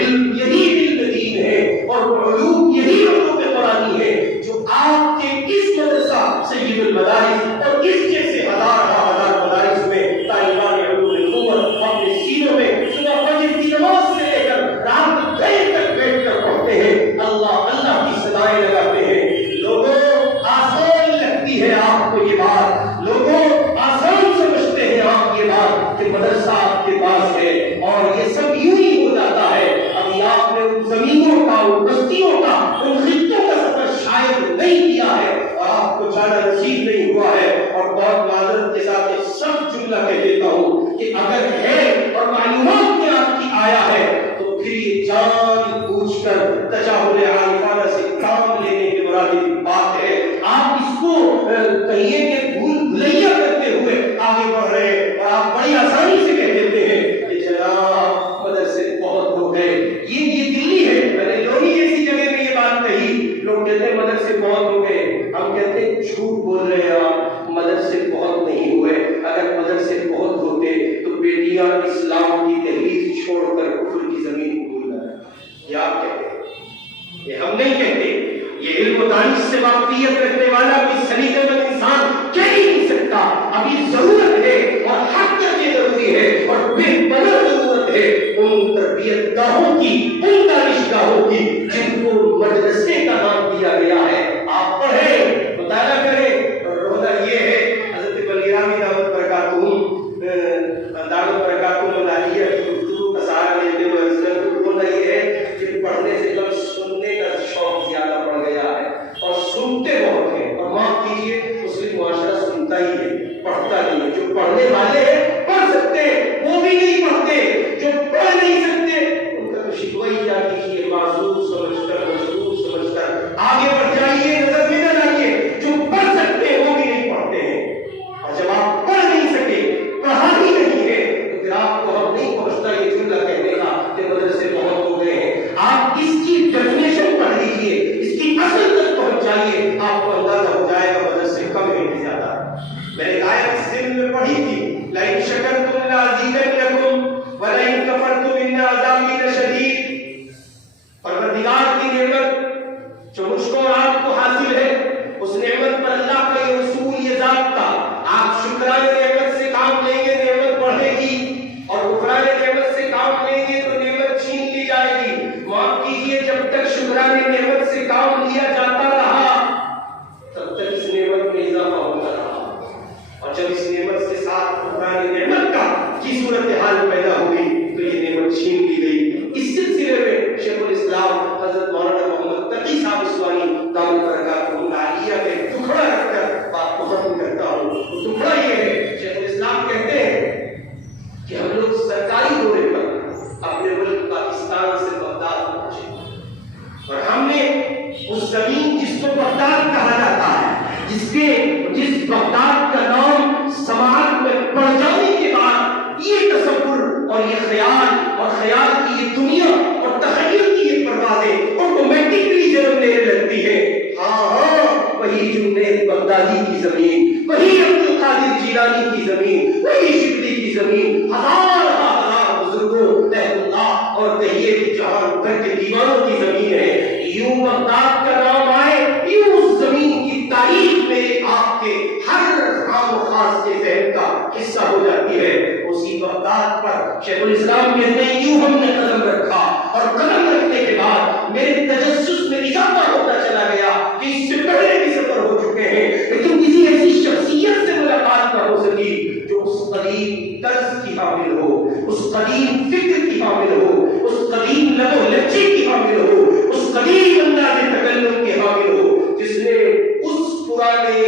علم یہی علم دین ہے اور علوم یہی علوم قرآنی ہے جو آپ کے اس مدرسہ سید المدارس اور اس جیسے ہزار مدارس میں طالبان علوم نبوت اپنے سینوں میں صبح فجر کی نماز سے لے کر رات دیر تک بیٹھ کر پڑھتے ہیں، اللہ اللہ کی صدائیں لگاتے ہیں۔ لوگوں آسان لگتی ہے آپ کو یہ بات، لوگوں آسان سمجھتے ہیں آپ یہ بات کہ مدرسہ آپ کے پاس ہے اور یہ سب یوں ہی ہو جاتا ہے۔ ابھی آپ نے ان زمینوں کا، ان بستیوں کا، ان خطوں کا سفر شاید نہیں کیا ہے اور آپ کو جانا نصیب نہیں ہوا ہے، اور بہت معذرت کے ساتھ یہ سب جملہ کہہ دیتا ہوں کہ اگر ہے اور معلومات میں آپ کی آیا ہے تو پھر یہ جان بوجھ کر تجاہل عارفانہ سے کام لینے کے مرادی بات ہے۔ آپ اس کو کہیے کہ بھول بھلیا کرتے ہوئے آگے بڑھ رہے ہیں اور آپ بڑی آسانی سے کہہ دیتے ہیں کہ جناب مدرسے بہت ہو گئے۔ یہ دلی ہے، میں نے لونی جیسی جگہ میں یہ بات کہی، لوگ کہتے ہیں مدرسے بہت ہو گئے، ہم کہتے ہیں جھوٹ بول رہے ہیں آپ، مدرسے بہت نہیں ہوئے۔ اگر مدرسے بہت ہوتے تو بیٹیاں اسلام کی تحریف چھوڑ کر کفر کی زمین بھول رہے ہیں۔ یہ آپ کہتے ہیں، یہ ہم نہیں کہتے۔ یہ علم و دانش سے واقفیت رکھنے والا کوئی سلیقہ مند انسان کہہ ہی نہیں سکتا۔ ابھی ضرورت ہے اور حق کی ضروری ہے اور بے پناہ ضرورت ہے ان تربیت گاہوں کی، ان دانش گاہوں کی جن کو مدرسے کا نام دیا گیا ہے۔ آپ پڑھیں، مطالعہ کریں، اور رونا یہ ہے حضرت بلیرامی دعوت برکاتہم العالیہ کی گفتگو کا سہارا لیتے ہوئے رونا یہ ہے کہ پڑھنے سے کم سننے کا شوق زیادہ بڑھ گیا ہے اور سنتے بہت ہیں، اور معاف کیجیے مسلم معاشرہ سنتا ہی ہے، پڑھتا نہیں ہے۔ جو پڑھنے والے ہیں پڑھ سکتے وہ بھی نہیں پڑھتے، جو پڑھ نہیں سکتے ان کا تو شکوہ ہی کیا کیجیے، معذور سمجھ کر، مجبور سمجھ کر آگے بڑھ جائیے، نظر میں نہ لائیے۔ جو پڑھ سکتے ہیں وہ بھی نہیں پڑھتے ہیں، اور جب آپ پڑھ نہیں سکے، پڑھا ہی نہیں ہے، تو پھر آپ کو ہم نہیں پہنچتا یہ جملہ کہنے کا کہ مدرسے بہت ہو گئے ہیں۔ آپ اس کی ڈیفینیشن پڑھ لیجیے، اس کی اصل تک پہنچ جائیے، آپ کو اندازہ ہو جائے گا مدرسے کم ہے کہ زیادہ۔ میں نے آیت ذہن میں پڑھی تھی، لئن شکرتم لازیدنکم ولئن کفرتم ان عذابی لشدید۔ پروردگار کی نعمت جو مجھ کو اور آپ کو حاصل ہے، اس نعمت پر اللہ کا یہ رسول، یہ ضابطہ، آپ شکرانے نعمت سے کام لیں گے نعمت بڑھے گی، اور کفرانے نعمت سے کام لیں گے تو نعمت چھین لی جائے گی۔ معاف کیجیے، جب تک شکرانے نعمت سے کام لیا جاتا رہا تب تک اس نعمت میں اضافہ ہوتا رہا، اور جب اس نعمت سے ساتھ کفرانے نعمت کا کی صورتحال پیدا ہوئی تو یہ نعمت چھین لی گئی۔ اس سلسلے میں شیخ الاسلام حضرت مولانا محمد تقی صاحب اسوانی دعوت برکاتہم العالیہ کے ٹکڑا رکھ کر بات کو ختم کرتا ہوں۔ وہ ٹکڑا یہ ہے، شیخ الاسلام کہتے ہیں کہ ہم لوگ سرکاری دورے پر اپنے ملک پاکستان سے بغداد پہنچے، اور ہم نے اس زمین جس کو بغداد کہا جاتا ہے، جس بغداد کا نام سماعت میں پڑ جانے کے بعد یہ تصور اور یہ خیال کی یہ دنیا اور تخیل کی یہ پروازیں آٹومیٹکلی جنم لینے لگتی ہے۔ ہاں وہی جنید بغدادی کی زمین، وہی عبد القادر جیلانی کی زمین، وہی شبلی کی زمین، ہزار بزرگوں اہل اللہ اور کہیے کہ جہان بھر کے دیوانوں کی زمین ہے۔ یوں بغداد کا نام آئے، یوں اس زمین کی تاریخ میں آپ کے ہر خام و خاص کے ذہن کا حصہ ہو جاتی ہے۔ اسی بغداد پر شیخ الاسلام کہتے ہیں یوں ہم نے قدم رکھا، اور قدم رکھنے کے بعد میرے تجسس میں اضافہ ہوتا چلا گیا کہ اس سے پہلے بھی سفر ہو چکے ہیں، لیکن کسی ایسی شخصیت سے ملاقات نہ ہو سکی جو اس قدیم طرز کی حامل ہو، اس قدیم فکر کی حامل ہو، اس قدیم لب و لہجے کی حامل ہو، اس قدیم انداز تکلم کی حامل ہو، جس نے اس پرانے